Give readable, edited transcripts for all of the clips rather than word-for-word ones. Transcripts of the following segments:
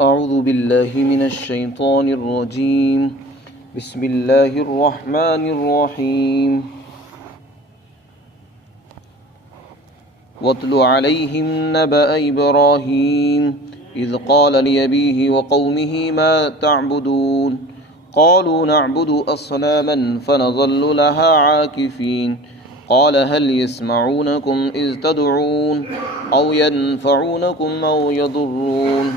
أعوذ بالله من الشيطان الرجيم. بسم الله الرحمن الرحيم. واتل عليهم نبأ إبراهيم إذ قال لأبيه وقومه ما تعبدون قالوا نعبد أصناما فنظل لها عاكفين قال هل يسمعونكم إذ تدعون أو ينفعونكم أو يضرون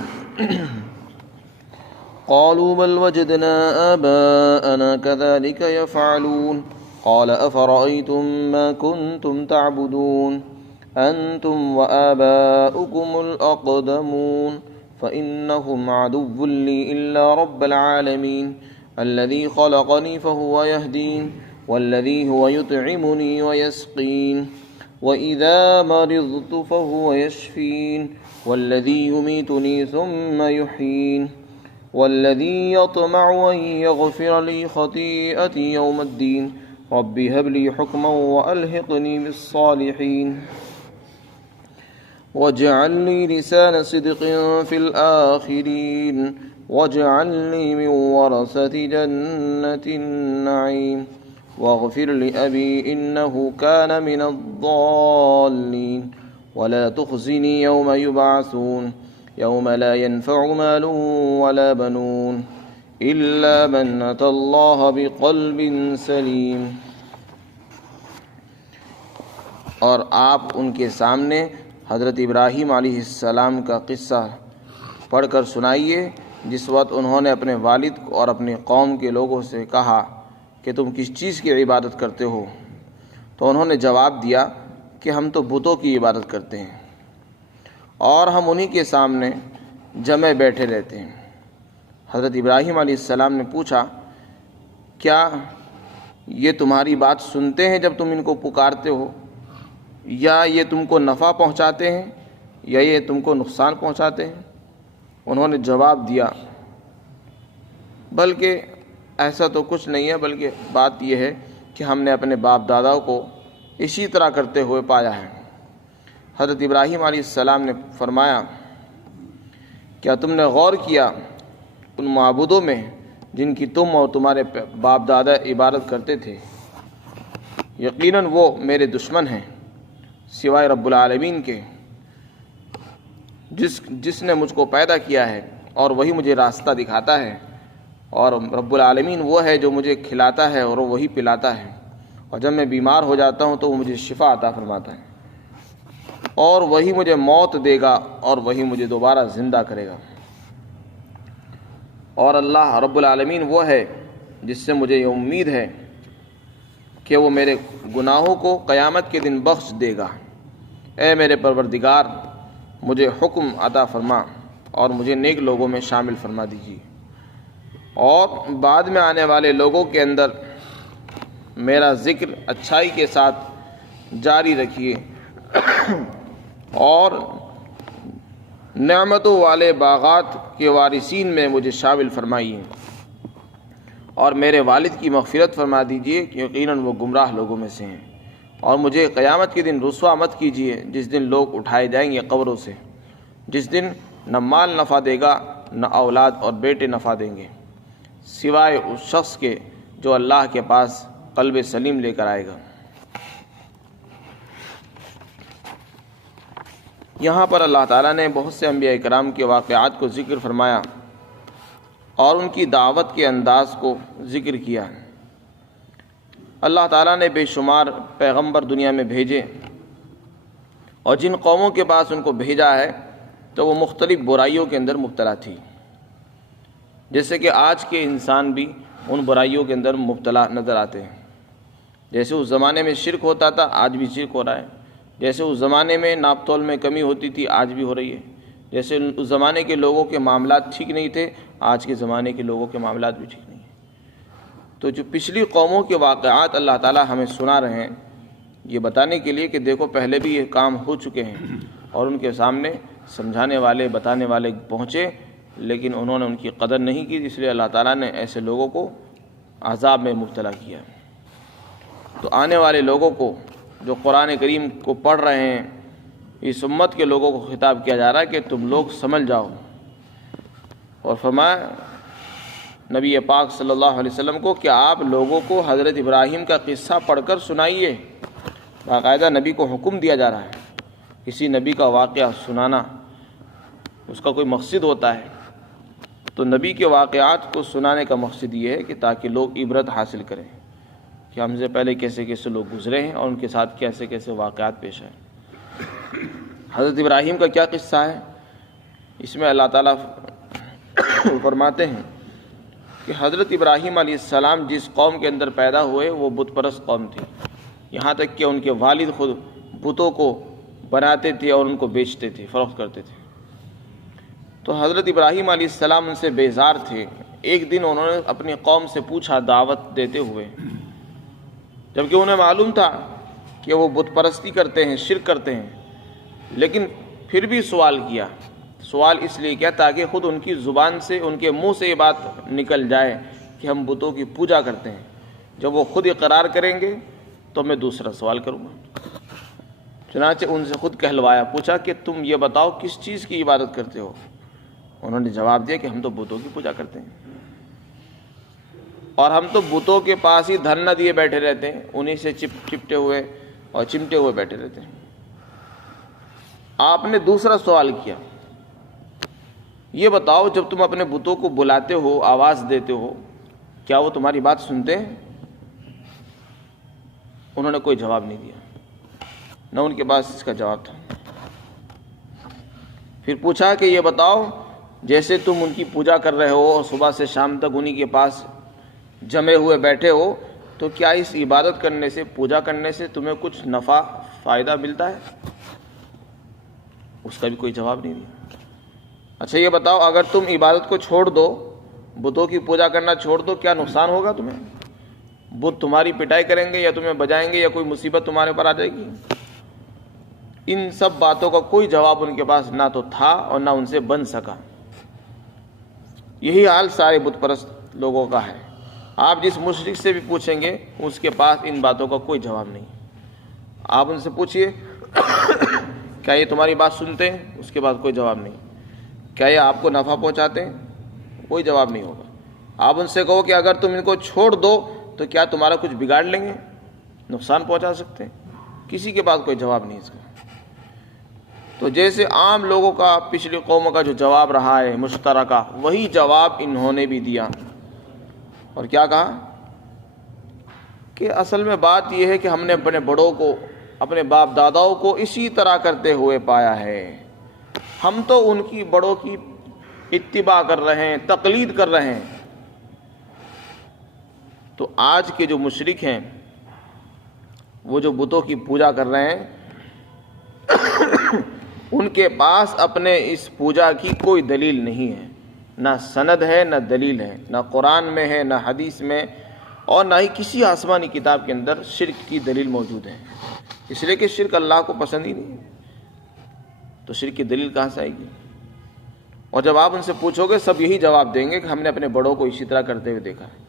قالوا بل وجدنا آباءنا كذلك يفعلون قال أفرأيتم ما كنتم تعبدون أنتم وآباؤكم الأقدمون فإنهم عدو لي إلا رب العالمين الذي خلقني فهو يهدين والذي هو يطعمني ويسقين وإذا مرضت فهو يشفين والذي يميتني ثم يحيين والذي يطمع أن يغفر لي خطيئتي يوم الدين رب هب لي حكما وألحقني بالصالحين واجعل لي لسان صدق في الآخرين واجعلني من ورثة جنة النعيم واغفر لأبي إنه كان من الضالين ولا تخزني يوم يبعثون يوم لا ينفع مال ولا بنون إلا من أتى الله بقلب سليم. اور آپ ان کے سامنے حضرت ابراہیم علیہ السلام کا قصہ پڑھ کر سنائیے جس وقت انہوں نے اپنے والد اور اپنے قوم کے لوگوں سے کہا کہ تم کس چیز کی عبادت کرتے ہو؟ تو انہوں نے جواب دیا کہ ہم تو بتوں کی عبادت کرتے ہیں اور ہم انہی کے سامنے جمع بیٹھے رہتے ہیں. حضرت ابراہیم علیہ السلام نے پوچھا کیا یہ تمہاری بات سنتے ہیں جب تم ان کو پکارتے ہو، یا یہ تم کو نفع پہنچاتے ہیں یا یہ تم کو نقصان پہنچاتے ہیں؟ انہوں نے جواب دیا بلکہ ایسا تو کچھ نہیں ہے، بلکہ بات یہ ہے کہ ہم نے اپنے باپ داداؤں کو اسی طرح کرتے ہوئے پایا ہے. حضرت ابراہیم علیہ السلام نے فرمایا کیا تم نے غور کیا ان معبودوں میں جن کی تم اور تمہارے باپ دادا عبادت کرتے تھے؟ یقیناً وہ میرے دشمن ہیں سوائے رب العالمین کے جس نے مجھ کو پیدا کیا ہے اور وہی مجھے راستہ دکھاتا ہے، اور رب العالمین وہ ہے جو مجھے کھلاتا ہے اور وہی پلاتا ہے، اور جب میں بیمار ہو جاتا ہوں تو وہ مجھے شفا عطا فرماتا ہے، اور وہی مجھے موت دے گا اور وہی مجھے دوبارہ زندہ کرے گا. اور اللہ رب العالمین وہ ہے جس سے مجھے یہ امید ہے کہ وہ میرے گناہوں کو قیامت کے دن بخش دے گا. اے میرے پروردگار مجھے حکم عطا فرما اور مجھے نیک لوگوں میں شامل فرما دیجیے، اور بعد میں آنے والے لوگوں کے اندر میرا ذکر اچھائی کے ساتھ جاری رکھیے، اور نعمتوں والے باغات کے وارثین میں مجھے شامل فرمائیے، اور میرے والد کی مغفرت فرما دیجیے کہ یقیناً وہ گمراہ لوگوں میں سے ہیں، اور مجھے قیامت کے دن رسوا مت کیجیے جس دن لوگ اٹھائے جائیں گے قبروں سے، جس دن نہ مال نفع دے گا نہ اولاد اور بیٹے نفع دیں گے سوائے اس شخص کے جو اللہ کے پاس قلب سلیم لے کر آئے گا. یہاں پر اللہ تعالیٰ نے بہت سے انبیاء کرام کے واقعات کو ذکر فرمایا اور ان کی دعوت کے انداز کو ذکر کیا. اللہ تعالیٰ نے بے شمار پیغمبر دنیا میں بھیجے، اور جن قوموں کے پاس ان کو بھیجا ہے تو وہ مختلف برائیوں کے اندر مبتلا تھی، جیسے کہ آج کے انسان بھی ان برائیوں کے اندر مبتلا نظر آتے ہیں. جیسے اس زمانے میں شرک ہوتا تھا آج بھی شرک ہو رہا ہے، جیسے اس زمانے میں ناپ تول میں کمی ہوتی تھی آج بھی ہو رہی ہے، جیسے اس زمانے کے لوگوں کے معاملات ٹھیک نہیں تھے آج کے زمانے کے لوگوں کے معاملات بھی ٹھیک نہیں ہیں. تو جو پچھلی قوموں کے واقعات اللہ تعالیٰ ہمیں سنا رہے ہیں یہ بتانے کے لیے کہ دیکھو پہلے بھی یہ کام ہو چکے ہیں، اور ان کے سامنے سمجھانے والے بتانے والے پہنچے لیکن انہوں نے ان کی قدر نہیں کی، اس لیے اللہ تعالیٰ نے ایسے لوگوں کو عذاب میں مبتلا کیا. تو آنے والے لوگوں کو جو قرآن کریم کو پڑھ رہے ہیں اس امت کے لوگوں کو خطاب کیا جا رہا ہے کہ تم لوگ سمجھ جاؤ اور فرمایا نبی پاک صلی اللہ علیہ وسلم کو کہ آپ لوگوں کو حضرت ابراہیم کا قصہ پڑھ کر سنائیے۔ باقاعدہ نبی کو حکم دیا جا رہا ہے، کسی نبی کا واقعہ سنانا اس کا کوئی مقصد ہوتا ہے، تو نبی کے واقعات کو سنانے کا مقصد یہ ہے کہ تاکہ لوگ عبرت حاصل کریں کہ ہم سے پہلے کیسے کیسے لوگ گزرے ہیں اور ان کے ساتھ کیسے کیسے واقعات پیش آئے۔ حضرت ابراہیم کا کیا قصہ ہے؟ اس میں اللہ تعالیٰ فرماتے ہیں کہ حضرت ابراہیم علیہ السلام جس قوم کے اندر پیدا ہوئے وہ بت پرست قوم تھی، یہاں تک کہ ان کے والد خود بتوں کو بناتے تھے اور ان کو بیچتے تھے، فروخت کرتے تھے۔ تو حضرت ابراہیم علیہ السلام ان سے بیزار تھے۔ ایک دن انہوں نے اپنی قوم سے پوچھا دعوت دیتے ہوئے، جبکہ انہیں معلوم تھا کہ وہ بت پرستی کرتے ہیں، شرک کرتے ہیں، لیکن پھر بھی سوال کیا۔ سوال اس لیے کیا تاکہ خود ان کی زبان سے، ان کے منہ سے یہ بات نکل جائے کہ ہم بتوں کی پوجا کرتے ہیں۔ جب وہ خود اقرار کریں گے تو میں دوسرا سوال کروں گا۔ چنانچہ ان سے خود کہلوایا، پوچھا کہ تم یہ بتاؤ کس چیز کی عبادت کرتے ہو؟ انہوں نے جواب دیا کہ ہم تو بتوں کی پوجا کرتے ہیں، اور ہم تو بتوں کے پاس ہی دھرنا دیے بیٹھے رہتے ہیں، انہی سے چپٹے ہوئے اور چمٹے ہوئے بیٹھے رہتے ہیں۔ آپ نے دوسرا سوال کیا، یہ بتاؤ جب تم اپنے بتوں کو بلاتے ہو، آواز دیتے ہو، کیا وہ تمہاری بات سنتے ہیں؟ انہوں نے کوئی جواب نہیں دیا، نہ ان کے پاس اس کا جواب تھا۔ پھر پوچھا کہ یہ بتاؤ جیسے تم ان کی پوجا کر رہے ہو اور صبح سے شام تک انہی کے پاس جمے ہوئے بیٹھے ہو، تو کیا اس عبادت کرنے سے، پوجا کرنے سے تمہیں کچھ نفع فائدہ ملتا ہے؟ اس کا بھی کوئی جواب نہیں دیا۔ اچھا یہ بتاؤ اگر تم عبادت کو چھوڑ دو، بتوں کی پوجا کرنا چھوڑ دو، کیا نقصان ہوگا تمہیں؟ بت تمہاری پٹائی کریں گے یا تمہیں بجائیں گے یا کوئی مصیبت تمہارے اوپر آ جائے گی؟ ان سب باتوں کا کوئی جواب ان کے پاس نہ تو تھا اور نہ ان سے بن سکا۔ یہی حال سارے بت پرست لوگوں کا ہے۔ آپ جس مشرک سے بھی پوچھیں گے اس کے پاس ان باتوں کا کوئی جواب نہیں۔ آپ ان سے پوچھئے کیا یہ تمہاری بات سنتے ہیں؟ اس کے بعد کوئی جواب نہیں۔ کیا یہ آپ کو نفع پہنچاتے ہیں؟ کوئی جواب نہیں ہوگا۔ آپ ان سے کہو کہ اگر تم ان کو چھوڑ دو تو کیا تمہارا کچھ بگاڑ لیں گے، نقصان پہنچا سکتے ہیں؟ کسی کے پاس کوئی جواب نہیں اس کا۔ تو جیسے عام لوگوں کا، پچھلی قوموں کا جو جواب رہا ہے مشترکہ، وہی جواب انہوں نے بھی دیا۔ اور کیا کہا کہ اصل میں بات یہ ہے کہ ہم نے اپنے بڑوں کو، اپنے باپ داداؤں کو اسی طرح کرتے ہوئے پایا ہے، ہم تو ان کی بڑوں کی اتباع کر رہے ہیں، تقلید کر رہے ہیں۔ تو آج کے جو مشرک ہیں، وہ جو بتوں کی پوجا کر رہے ہیں، ان کے پاس اپنے اس پوجا کی کوئی دلیل نہیں ہے، نہ سند ہے، نہ دلیل ہے، نہ قرآن میں ہے، نہ حدیث میں، اور نہ ہی کسی آسمانی کتاب کے اندر شرک کی دلیل موجود ہے۔ اس لیے کہ شرک اللہ کو پسند ہی نہیں ہے، تو شرک کی دلیل کہاں سے آئے گی؟ اور جب آپ ان سے پوچھو گے سب یہی جواب دیں گے کہ ہم نے اپنے بڑوں کو اسی طرح کرتے ہوئے دیکھا ہے۔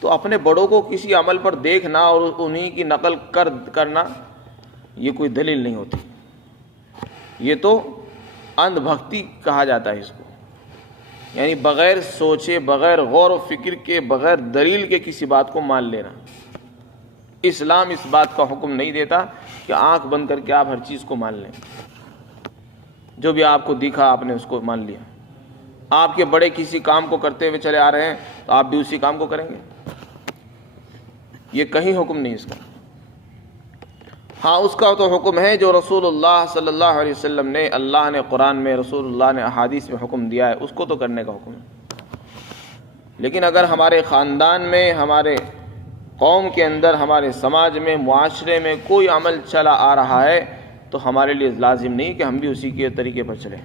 تو اپنے بڑوں کو کسی عمل پر دیکھنا اور انہی کی نقل کرنا یہ کوئی دلیل نہیں ہوتی، یہ تو اندھ بھکتی کہا جاتا ہے اس کو، یعنی بغیر سوچے، بغیر غور و فکر کے، بغیر دلیل کے کسی بات کو مان لینا۔ اسلام اس بات کا حکم نہیں دیتا کہ آنکھ بند کر کے آپ ہر چیز کو مان لیں، جو بھی آپ کو دکھا آپ نے اس کو مان لیا۔ آپ کے بڑے کسی کام کو کرتے ہوئے چلے آ رہے ہیں تو آپ بھی اسی کام کو کریں گے، یہ کہیں حکم نہیں اس کا۔ ہاں اس کا تو حکم ہے جو رسول اللہ صلی اللہ علیہ وسلم نے، اللہ نے قرآن میں، رسول اللہ نے احادیث میں حکم دیا ہے، اس کو تو کرنے کا حکم ہے۔ لیکن اگر ہمارے خاندان میں، ہمارے قوم کے اندر، ہمارے سماج میں، معاشرے میں کوئی عمل چلا آ رہا ہے تو ہمارے لیے لازم نہیں کہ ہم بھی اسی کے طریقے پر چلیں،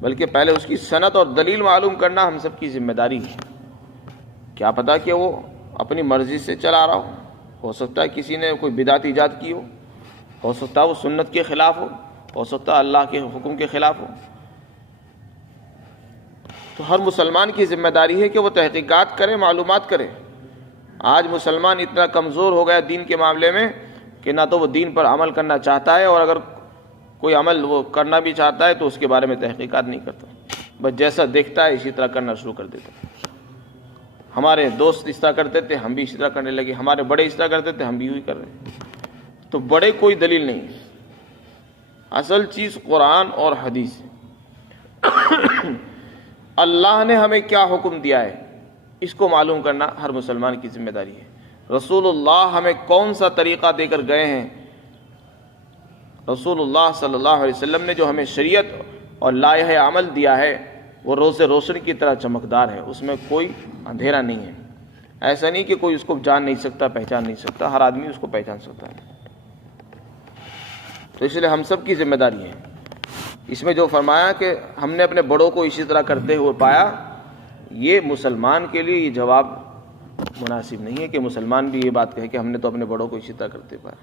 بلکہ پہلے اس کی سند اور دلیل معلوم کرنا ہم سب کی ذمہ داری ہے۔ کیا پتہ کہ وہ اپنی مرضی سے چلا رہا ہو سکتا ہے کسی نے کوئی بدعت ایجاد کی ہو سکتا ہے وہ سنت کے خلاف ہو سکتا ہے اللہ کے حکم کے خلاف ہو۔ تو ہر مسلمان کی ذمہ داری ہے کہ وہ تحقیقات کرے، معلومات کرے۔ آج مسلمان اتنا کمزور ہو گیا دین کے معاملے میں کہ نہ تو وہ دین پر عمل کرنا چاہتا ہے، اور اگر کوئی عمل وہ کرنا بھی چاہتا ہے تو اس کے بارے میں تحقیقات نہیں کرتا۔ بس جیسا دیکھتا ہے اسی طرح کرنا شروع کر دیتا ہے۔ ہمارے دوست اس طرح کرتے تھے، ہم بھی اسی طرح کرنے لگے، ہمارے بڑے اس طرح کرتے تھے، ہم بھی وہی کر رہے ہیں۔ تو بڑے کوئی دلیل نہیں ہے، اصل چیز قرآن اور حدیث ہے۔ اللہ نے ہمیں کیا حکم دیا ہے اس کو معلوم کرنا ہر مسلمان کی ذمہ داری ہے۔ رسول اللہ ہمیں کون سا طریقہ دے کر گئے ہیں، رسول اللہ صلی اللہ علیہ وسلم نے جو ہمیں شریعت اور لائحہ عمل دیا ہے وہ روز روشنی کی طرح چمکدار ہے، اس میں کوئی اندھیرا نہیں ہے۔ ایسا نہیں کہ کوئی اس کو جان نہیں سکتا، پہچان نہیں سکتا، ہر آدمی اس کو پہچان سکتا ہے۔ تو اس لیے ہم سب کی ذمہ داری ہے۔ اس میں جو فرمایا کہ ہم نے اپنے بڑوں کو اسی طرح کرتے ہوئے پایا، یہ مسلمان کے لیے یہ جواب مناسب نہیں ہے کہ مسلمان بھی یہ بات کہے کہ ہم نے تو اپنے بڑوں کو اسی طرح کرتے پایا۔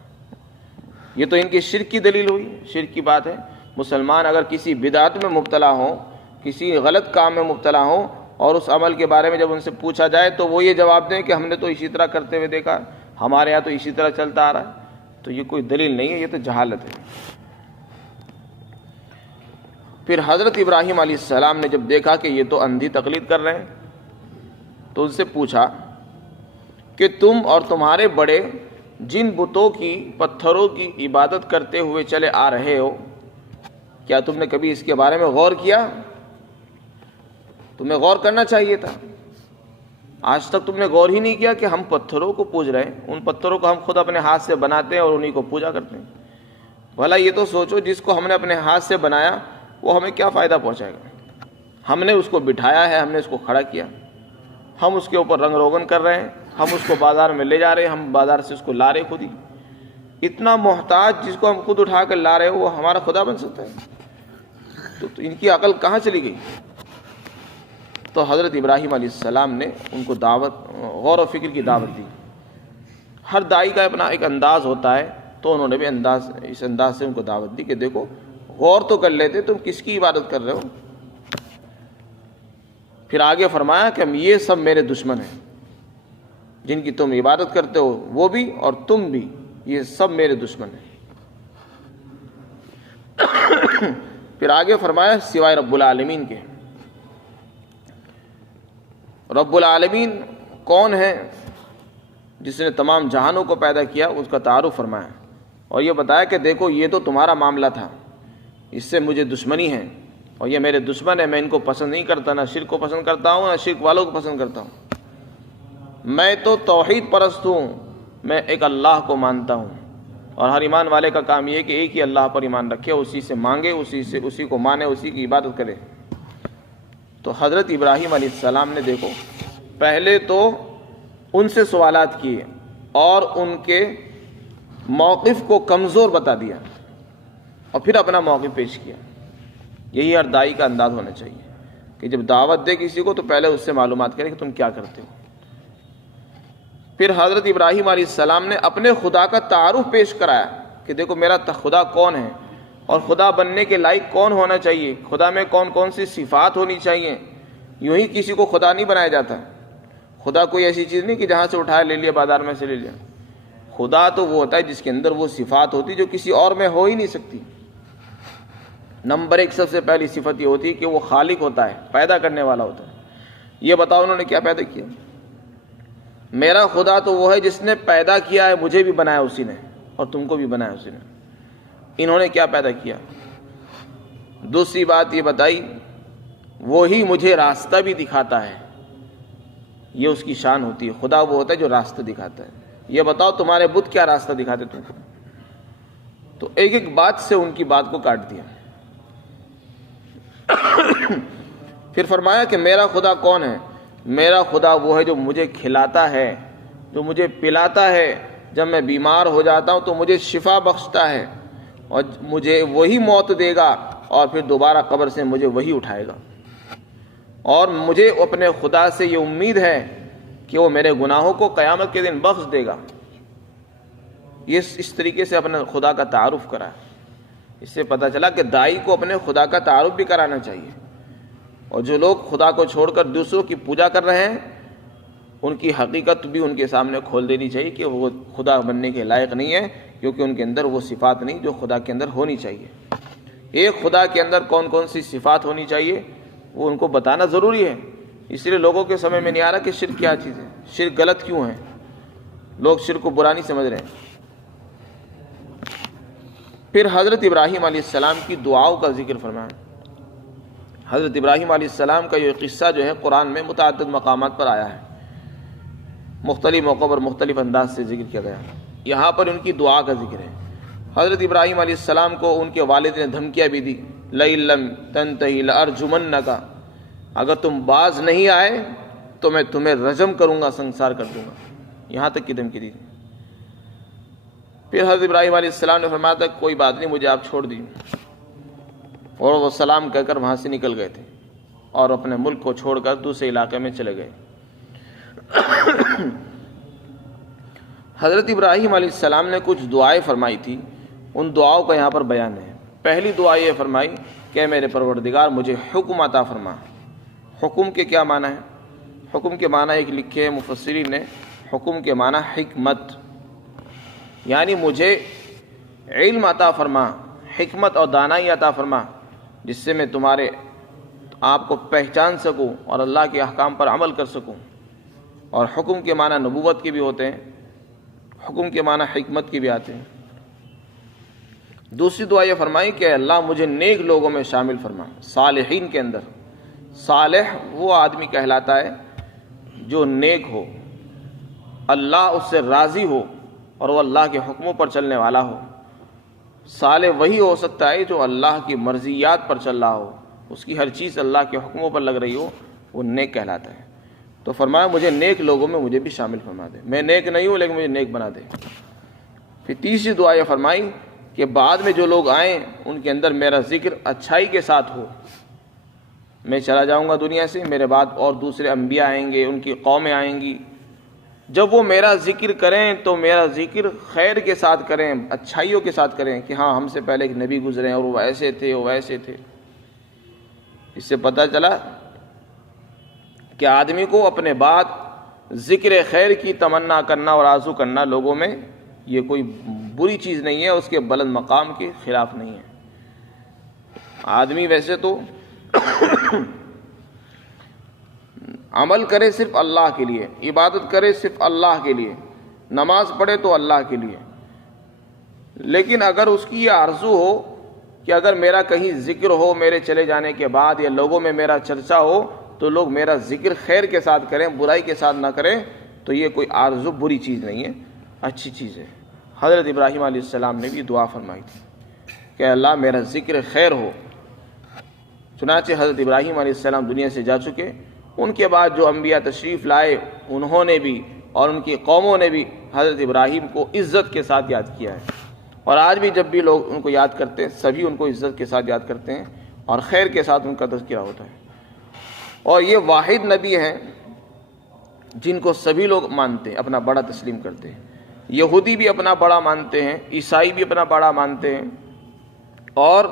یہ تو ان کی شرک کی دلیل ہوئی، شرک کی بات ہے۔ مسلمان اگر کسی بدعت میں مبتلا ہوں، کسی غلط کام میں مبتلا ہوں، اور اس عمل کے بارے میں جب ان سے پوچھا جائے تو وہ یہ جواب دیں کہ ہم نے تو اسی طرح کرتے ہوئے دیکھا، ہمارے یہاں تو اسی طرح چلتا آ رہا ہے، تو یہ کوئی دلیل نہیں ہے، یہ تو جہالت ہے۔ پھر حضرت ابراہیم علیہ السلام نے جب دیکھا کہ یہ تو اندھی تقلید کر رہے ہیں تو ان سے پوچھا کہ تم اور تمہارے بڑے جن بتوں کی، پتھروں کی عبادت کرتے ہوئے چلے آ رہے ہو، کیا تم نے کبھی اس کے بارے میں غور کیا؟ تمہیں غور کرنا چاہیے تھا۔ آج تک تم نے غور ہی نہیں کیا کہ ہم پتھروں کو پوج رہے ہیں، ان پتھروں کو ہم خود اپنے ہاتھ سے بناتے ہیں اور انہی کو پوجا کرتے ہیں۔ بھلا یہ تو سوچو، جس کو ہم نے اپنے ہاتھ سے بنایا وہ ہمیں کیا فائدہ پہنچائے گا؟ ہم نے اس کو بٹھایا ہے، ہم نے اس کو کھڑا کیا، ہم اس کے اوپر رنگ روغن کر رہے ہیں، ہم اس کو بازار میں لے جا رہے ہیں، ہم بازار سے اس کو لا رہے خود ہی۔ اتنا محتاج جس کو ہم خود اٹھا کر لا رہے ہو وہ ہمارا خدا بن سکتا ہے؟ تو ان کی عقل کہاں چلی گئی؟ تو حضرت ابراہیم علیہ السلام نے ان کو دعوت، غور و فکر کی دعوت دی۔ ہر داعی کا اپنا ایک انداز ہوتا ہے، تو انہوں نے بھی اس انداز سے ان کو دعوت دی کہ دیکھو غور تو کر لیتے، تم کس کی عبادت کر رہے ہو؟ پھر آگے فرمایا کہ ہم یہ سب میرے دشمن ہیں، جن کی تم عبادت کرتے ہو وہ بھی اور تم بھی، یہ سب میرے دشمن ہیں۔ پھر آگے فرمایا سوائے رب العالمین کے۔ رب العالمین کون ہے؟ جس نے تمام جہانوں کو پیدا کیا، اس کا تعارف فرمایا اور یہ بتایا کہ دیکھو یہ تو تمہارا معاملہ تھا، اس سے مجھے دشمنی ہے اور یہ میرے دشمن ہے، میں ان کو پسند نہیں کرتا، نہ شرک کو پسند کرتا ہوں نہ شرک والوں کو پسند کرتا ہوں۔ میں تو توحید پرست ہوں، میں ایک اللہ کو مانتا ہوں، اور ہر ایمان والے کا کام یہ ہے کہ ایک ہی اللہ پر ایمان رکھے، اسی سے مانگے، اسی کو مانے، اسی کی عبادت کرے۔ تو حضرت ابراہیم علیہ السلام نے دیکھو پہلے تو ان سے سوالات کیے اور ان کے موقف کو کمزور بتا دیا اور پھر اپنا موقف پیش کیا۔ یہی ہر داعی کا انداز ہونا چاہیے کہ جب دعوت دے کسی کو تو پہلے اس سے معلومات کرے کہ تم کیا کرتے ہو۔ پھر حضرت ابراہیم علیہ السلام نے اپنے خدا کا تعارف پیش کرایا کہ دیکھو میرا خدا کون ہے اور خدا بننے کے لائق کون ہونا چاہیے، خدا میں کون کون سی صفات ہونی چاہیے۔ یوں ہی کسی کو خدا نہیں بنایا جاتا۔ خدا کوئی ایسی چیز نہیں کہ جہاں سے اٹھایا لے لیا، بازار میں سے لے لیا۔ خدا تو وہ ہوتا ہے جس کے اندر وہ صفات ہوتی جو کسی اور میں ہو ہی نہیں سکتی۔ نمبر ایک سب سے پہلی صفت یہ ہوتی ہے کہ وہ خالق ہوتا ہے، پیدا کرنے والا ہوتا ہے۔ یہ بتاؤ انہوں نے کیا پیدا کیا؟ میرا خدا تو وہ ہے جس نے پیدا کیا ہے، مجھے بھی بنایا اسی نے اور تم کو بھی بنایا اسی نے۔ انہوں نے کیا پیدا کیا؟ دوسری بات یہ بتائی وہی مجھے راستہ بھی دکھاتا ہے، یہ اس کی شان ہوتی ہے۔ خدا وہ ہوتا ہے جو راستہ دکھاتا ہے۔ یہ بتاؤ تمہارے بت کیا راستہ دکھاتے تم کو؟ تو ایک ایک بات سے ان کی بات کو کاٹ دیا۔ پھر فرمایا کہ میرا خدا کون ہے؟ میرا خدا وہ ہے جو مجھے کھلاتا ہے، جو مجھے پلاتا ہے، جب میں بیمار ہو جاتا ہوں تو مجھے شفا بخشتا ہے، اور مجھے وہی موت دے گا اور پھر دوبارہ قبر سے مجھے وہی اٹھائے گا، اور مجھے اپنے خدا سے یہ امید ہے کہ وہ میرے گناہوں کو قیامت کے دن بخش دے گا۔ یہ اس طریقے سے اپنے خدا کا تعارف کرا۔ اس سے پتہ چلا کہ داعی کو اپنے خدا کا تعارف بھی کرانا چاہیے، اور جو لوگ خدا کو چھوڑ کر دوسروں کی پوجا کر رہے ہیں ان کی حقیقت بھی ان کے سامنے کھول دینی چاہیے کہ وہ خدا بننے کے لائق نہیں ہے، کیونکہ ان کے اندر وہ صفات نہیں جو خدا کے اندر ہونی چاہیے۔ ایک خدا کے اندر کون کون سی صفات ہونی چاہیے وہ ان کو بتانا ضروری ہے. اس لیے لوگوں کے سمجھ میں نہیں آ رہا کہ شرک کیا چیز ہے, شرک غلط کیوں ہے, لوگ شرک کو برا نہیں سمجھ رہے ہیں. پھر حضرت ابراہیم علیہ السلام کی دعاؤں کا ذکر فرمایا. حضرت ابراہیم علیہ السلام کا یہ قصہ جو ہے قرآن میں متعدد مقامات پر آیا ہے, مختلف موقعوں پر مختلف انداز سے ذکر کیا گیا. یہاں پر ان کی دعا کا ذکر ہے. حضرت ابراہیم علیہ السلام کو ان کے والد نے دھمکیاں بھی دی, لئن لم تنتہی لأرجمنک, اگر تم باز نہیں آئے تو میں تمہیں رجم کروں گا, سنسار کر دوں گا, یہاں تک کی دھمکی دی. پھر حضرت ابراہیم علیہ السلام نے فرمایا تھا کوئی بات نہیں, مجھے آپ چھوڑ دیجیے, اور وہ سلام کہہ کر وہاں سے نکل گئے تھے اور اپنے ملک کو چھوڑ کر دوسرے علاقے میں چلے گئے. حضرت ابراہیم علیہ السلام نے کچھ دعائیں فرمائی تھی, ان دعاؤں کا یہاں پر بیان ہے. پہلی دعا یہ فرمائی کہ میرے پروردگار مجھے حکم عطا فرما. حکم کے کیا معنی ہے؟ حکم کے معنی ایک لکھے ہیں مفسرین نے, حکم کے معنی حکمت, یعنی مجھے علم عطا فرما, حکمت اور دانائی عطا فرما, جس سے میں تمہارے آپ کو پہچان سکوں اور اللہ کے احکام پر عمل کر سکوں. اور حکم کے معنی نبوت کے بھی ہوتے ہیں, حکم کے معنی حکمت کے بھی آتے ہیں. دوسری دعا یہ فرمائی کہ اللہ مجھے نیک لوگوں میں شامل فرما, صالحین کے اندر. صالح وہ آدمی کہلاتا ہے جو نیک ہو, اللہ اس سے راضی ہو اور وہ اللہ کے حکموں پر چلنے والا ہو. صالح وہی ہو سکتا ہے جو اللہ کی مرضیات پر چل رہا ہو, اس کی ہر چیز اللہ کے حکموں پر لگ رہی ہو, وہ نیک کہلاتا ہے. تو فرمایا مجھے نیک لوگوں میں مجھے بھی شامل فرما دے, میں نیک نہیں ہوں لیکن مجھے نیک بنا دے. پھر تیسری دعا یہ فرمائی کہ بعد میں جو لوگ آئیں ان کے اندر میرا ذکر اچھائی کے ساتھ ہو. میں چلا جاؤں گا دنیا سے, میرے بعد اور دوسرے انبیاء آئیں گے, ان کی قومیں آئیں گی, جب وہ میرا ذکر کریں تو میرا ذکر خیر کے ساتھ کریں, اچھائیوں کے ساتھ کریں, کہ ہاں ہم سے پہلے ایک نبی گزرے اور وہ ایسے تھے, وہ ایسے تھے. اس سے پتہ چلا کہ آدمی کو اپنے بعد ذکر خیر کی تمنا کرنا اور آرزو کرنا لوگوں میں یہ کوئی بری چیز نہیں ہے, اس کے بلند مقام کے خلاف نہیں ہے. آدمی ویسے تو عمل کرے صرف اللہ کے لیے, عبادت کرے صرف اللہ کے لیے, نماز پڑھے تو اللہ کے لیے, لیکن اگر اس کی یہ آرزو ہو کہ اگر میرا کہیں ذکر ہو میرے چلے جانے کے بعد, یا لوگوں میں میرا چرچا ہو, تو لوگ میرا ذکر خیر کے ساتھ کریں, برائی کے ساتھ نہ کریں, تو یہ کوئی آرزو بری چیز نہیں ہے, اچھی چیز ہے. حضرت ابراہیم علیہ السلام نے بھی دعا فرمائی تھی کہ اللہ میرا ذکر خیر ہو. چنانچہ حضرت ابراہیم علیہ السلام دنیا سے جا چکے, ان کے بعد جو انبیاء تشریف لائے انہوں نے بھی اور ان کی قوموں نے بھی حضرت ابراہیم کو عزت کے ساتھ یاد کیا ہے. اور آج بھی جب بھی لوگ ان کو یاد کرتے ہیں, سبھی ان کو عزت کے ساتھ یاد کرتے ہیں اور خیر کے ساتھ ان کا تذکرہ ہوتا ہے. اور یہ واحد نبی ہیں جن کو سبھی لوگ مانتے ہیں, اپنا بڑا تسلیم کرتے ہیں. یہودی بھی اپنا بڑا مانتے ہیں, عیسائی بھی اپنا بڑا مانتے ہیں, اور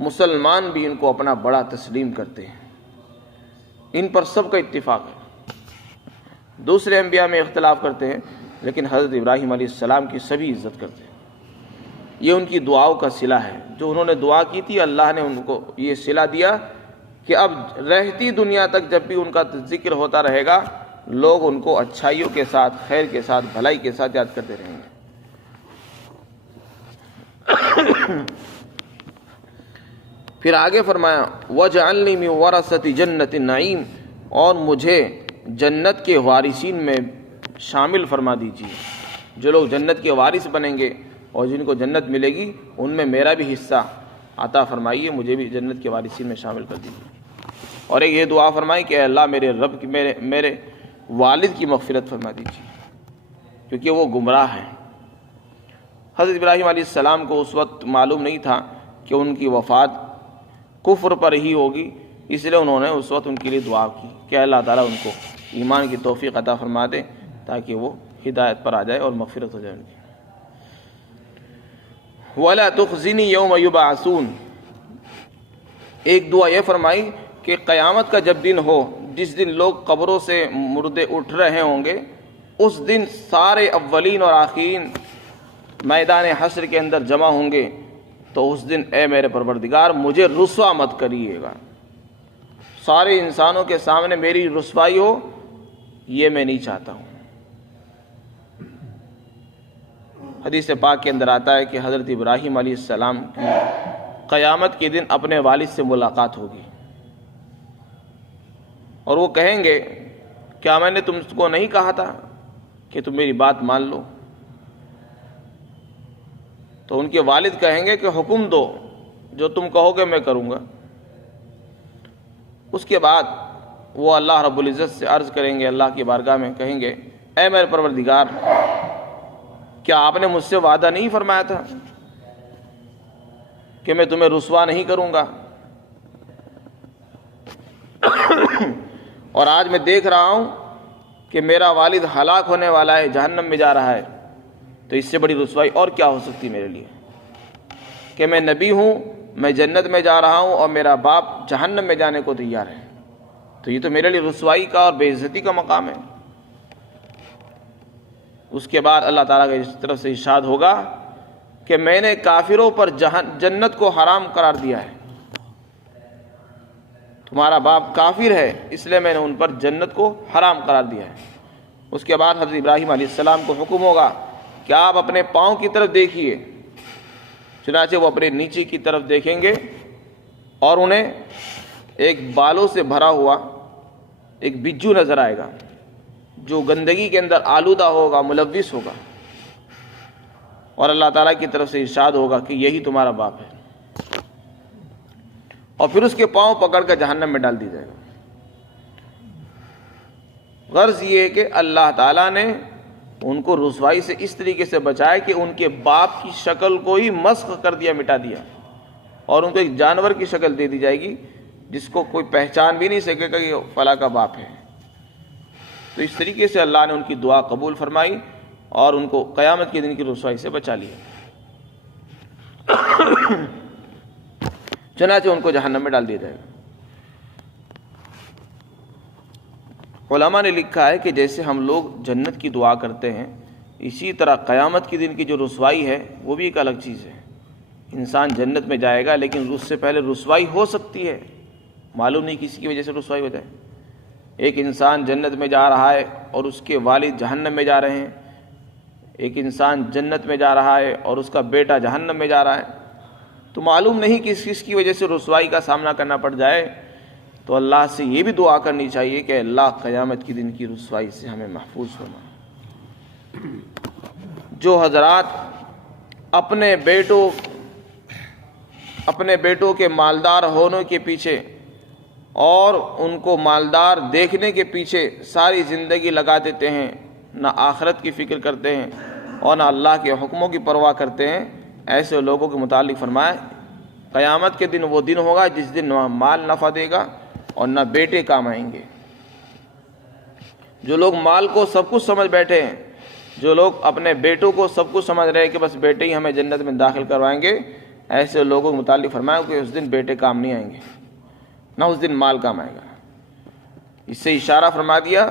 مسلمان بھی ان کو اپنا بڑا تسلیم کرتے ہیں. ان پر سب کا اتفاق ہے. دوسرے انبیاء میں اختلاف کرتے ہیں, لیکن حضرت ابراہیم علیہ السلام کی سبھی عزت کرتے ہیں. یہ ان کی دعاؤں کا صلہ ہے, جو انہوں نے دعا کی تھی اللہ نے ان کو یہ صلہ دیا کہ اب رہتی دنیا تک جب بھی ان کا ذکر ہوتا رہے گا, لوگ ان کو اچھائیوں کے ساتھ, خیر کے ساتھ, بھلائی کے ساتھ یاد کرتے رہیں گے. پھر آگے فرمایا وَجْعَلْنِي مِن وَرَثَةِ جَنَّةِ النَّعِيمِ, اور مجھے جنت کے وارثین میں شامل فرما دیجیے. جو لوگ جنت کے وارث بنیں گے اور جن کو جنت ملے گی ان میں میرا بھی حصہ عطا فرمائیے, مجھے بھی جنت کے وارثین میں شامل کر دیجیے. اور ایک یہ دعا فرمائی کہ اے اللہ میرے رب کی میرے والد کی مغفرت فرما دیجیے, کیونکہ وہ گمراہ ہیں. حضرت ابراہیم علیہ السلام کو اس وقت معلوم نہیں تھا کہ ان کی وفات کفر پر ہی ہوگی, اس لیے انہوں نے اس وقت ان کے لیے دعا کی کہ اللہ تعالیٰ ان کو ایمان کی توفیق عطا فرما دے تاکہ وہ ہدایت پر آ جائے اور مغفرت ہو جائے ان کی. وَلَا تُخْزِنِي يَوْمَ يُبْعَثُونَ, ایک دعا یہ فرمائی کہ قیامت کا جب دن ہو, جس دن لوگ قبروں سے مردے اٹھ رہے ہوں گے, اس دن سارے اولین اور آخرین میدان حشر کے اندر جمع ہوں گے, تو اس دن اے میرے پروردگار مجھے رسوا مت کریے گا. سارے انسانوں کے سامنے میری رسوائی ہو، یہ میں نہیں چاہتا ہوں۔ حدیث پاک کے اندر آتا ہے کہ حضرت ابراہیم علیہ السلام کی قیامت کے دن اپنے والد سے ملاقات ہوگی، اور وہ کہیں گے کیا میں نے تم کو نہیں کہا تھا کہ تم میری بات مان لو؟ تو ان کے والد کہیں گے کہ حکم دو، جو تم کہو گے میں کروں گا۔ اس کے بعد وہ اللہ رب العزت سے عرض کریں گے، اللہ کی بارگاہ میں کہیں گے اے میرے پروردگار، کیا آپ نے مجھ سے وعدہ نہیں فرمایا تھا کہ میں تمہیں رسوا نہیں کروں گا؟ اور آج میں دیکھ رہا ہوں کہ میرا والد ہلاک ہونے والا ہے، جہنم میں جا رہا ہے، تو اس سے بڑی رسوائی اور کیا ہو سکتی میرے لیے کہ میں نبی ہوں، میں جنت میں جا رہا ہوں اور میرا باپ جہنم میں جانے کو تیار ہے؟ تو یہ تو میرے لیے رسوائی کا اور بے عزتی کا مقام ہے۔ اس کے بعد اللہ تعالیٰ کی طرف سے ارشاد ہوگا کہ میں نے کافروں پر جنت کو حرام قرار دیا ہے، تمہارا باپ کافر ہے اس لیے میں نے ان پر جنت کو حرام قرار دیا ہے۔ اس کے بعد حضرت ابراہیم علیہ السلام کو حکم ہوگا کہ آپ اپنے پاؤں کی طرف دیکھیے، چنانچہ وہ اپنے نیچے کی طرف دیکھیں گے اور انہیں ایک بالوں سے بھرا ہوا ایک بجو نظر آئے گا جو گندگی کے اندر آلودہ ہوگا، ملوث ہوگا، اور اللہ تعالیٰ کی طرف سے ارشاد ہوگا کہ یہی تمہارا باپ ہے، اور پھر اس کے پاؤں پکڑ کر جہنم میں ڈال دی جائے گا۔ غرض یہ ہے کہ اللہ تعالیٰ نے ان کو رسوائی سے اس طریقے سے بچایا کہ ان کے باپ کی شکل کو ہی مسخ کر دیا، مٹا دیا، اور ان کو ایک جانور کی شکل دے دی جائے گی جس کو کوئی پہچان بھی نہیں سکے گا کہ یہ فلاں کا باپ ہے۔ تو اس طریقے سے اللہ نے ان کی دعا قبول فرمائی اور ان کو قیامت کے دن کی رسوائی سے بچا لیا، چنانچہ ان کو جہنم میں ڈال دیا جائے گا۔ علماء نے لکھا ہے کہ جیسے ہم لوگ جنت کی دعا کرتے ہیں، اسی طرح قیامت کے دن کی جو رسوائی ہے وہ بھی ایک الگ چیز ہے۔ انسان جنت میں جائے گا لیکن اس سے پہلے رسوائی ہو سکتی ہے، معلوم نہیں کسی کی وجہ سے رسوائی ہو جائے۔ ایک انسان جنت میں جا رہا ہے اور اس کے والد جہنم میں جا رہے ہیں، ایک انسان جنت میں جا رہا ہے اور اس کا بیٹا جہنم میں جا رہا ہے، تو معلوم نہیں کس کی وجہ سے رسوائی کا سامنا کرنا پڑ جائے۔ تو اللہ سے یہ بھی دعا کرنی چاہیے کہ اللہ قیامت کے دن کی رسوائی سے ہمیں محفوظ فرما۔ جو حضرات اپنے بیٹوں کے مالدار ہونے کے پیچھے اور ان کو مالدار دیکھنے کے پیچھے ساری زندگی لگا دیتے ہیں، نہ آخرت کی فکر کرتے ہیں اور نہ اللہ کے حکموں کی پرواہ کرتے ہیں، ایسے لوگوں کے متعلق فرمائے قیامت کے دن وہ دن ہوگا جس دن نہ مال نفع دے گا اور نہ بیٹے کام آئیں گے۔ جو لوگ مال کو سب کچھ سمجھ بیٹھے ہیں، جو لوگ اپنے بیٹوں کو سب کچھ سمجھ رہے ہیں کہ بس بیٹے ہی ہمیں جنت میں داخل کروائیں گے، ایسے لوگوں کے متعلق فرمایا کہ اس دن بیٹے کام نہیں آئیں گے، نہ اس دن مال کام آئے گا۔ اس سے اشارہ فرما دیا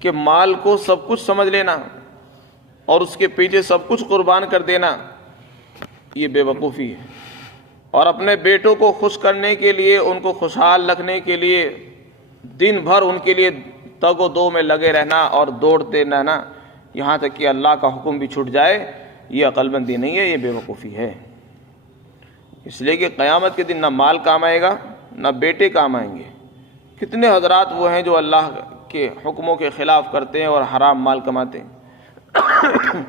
کہ مال کو سب کچھ سمجھ لینا اور اس کے پیچھے سب کچھ قربان کر دینا یہ بے وقوفی ہے، اور اپنے بیٹوں کو خوش کرنے کے لیے، ان کو خوشحال رکھنے کے لیے دن بھر ان کے لیے تگ و دو میں لگے رہنا اور دوڑتے رہنا یہاں تک کہ اللہ کا حکم بھی چھوٹ جائے، یہ عقل مندی نہیں ہے، یہ بے وقوفی ہے۔ اس لیے کہ قیامت کے دن نہ مال کام آئے گا نہ بیٹے کام آئیں گے۔ کتنے حضرات وہ ہیں جو اللہ کے حکموں کے خلاف کرتے ہیں اور حرام مال کماتے ہیں۔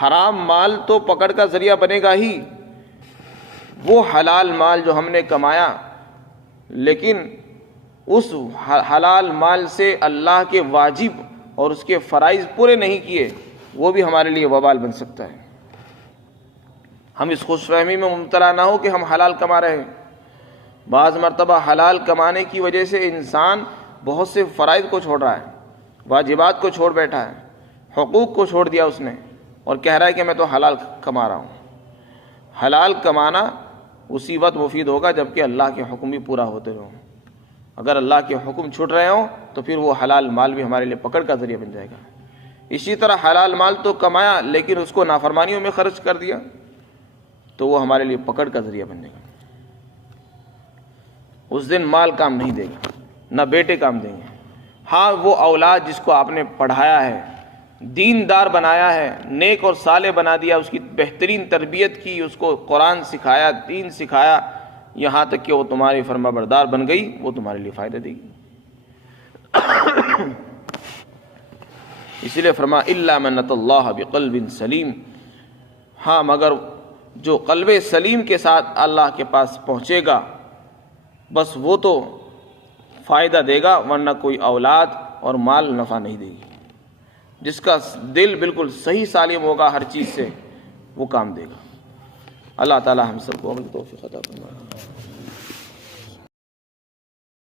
حرام مال تو پکڑ کا ذریعہ بنے گا ہی، وہ حلال مال جو ہم نے کمایا لیکن اس حلال مال سے اللہ کے واجب اور اس کے فرائض پورے نہیں کیے، وہ بھی ہمارے لیے وبال بن سکتا ہے۔ ہم اس خوش فہمی میں مبتلا نہ ہو کہ ہم حلال کما رہے ہیں۔ بعض مرتبہ حلال کمانے کی وجہ سے انسان بہت سے فرائض کو چھوڑ رہا ہے، واجبات کو چھوڑ بیٹھا ہے، حقوق کو چھوڑ دیا اس نے، اور کہہ رہا ہے کہ میں تو حلال کما رہا ہوں۔ حلال کمانا اسی وقت مفید ہوگا جب کہ اللہ کے حکم بھی پورا ہوتے ہوں۔ اگر اللہ کے حکم چھوٹ رہے ہوں تو پھر وہ حلال مال بھی ہمارے لیے پکڑ کا ذریعہ بن جائے گا۔ اسی طرح حلال مال تو کمایا لیکن اس کو نافرمانیوں میں خرچ کر دیا تو وہ ہمارے لیے پکڑ کا ذریعہ بن جائے گا۔ اس دن مال کام نہیں دے گا۔ نہ بیٹے کام دیں گے۔ ہاں وہ اولاد جس کو آپ نے پڑھایا ہے، دیندار بنایا ہے، نیک اور صالح بنا دیا، اس کی بہترین تربیت کی، اس کو قرآن سکھایا، دین سکھایا، یہاں تک کہ وہ تمہاری فرما بردار بن گئی، وہ تمہارے لیے فائدہ دے گی۔ اس لیے فرما الا من اتى اللہ بقلب سلیم، ہاں مگر جو قلب سلیم کے ساتھ اللہ کے پاس پہنچے گا بس وہ تو فائدہ دے گا، ورنہ کوئی اولاد اور مال نفع نہیں دے گی۔ جس کا دل بالکل صحیح سالم ہوگا ہر چیز سے، وہ کام دے گا۔ اللہ تعالی ہم سب کو عمل کی توفیق عطا فرمائے۔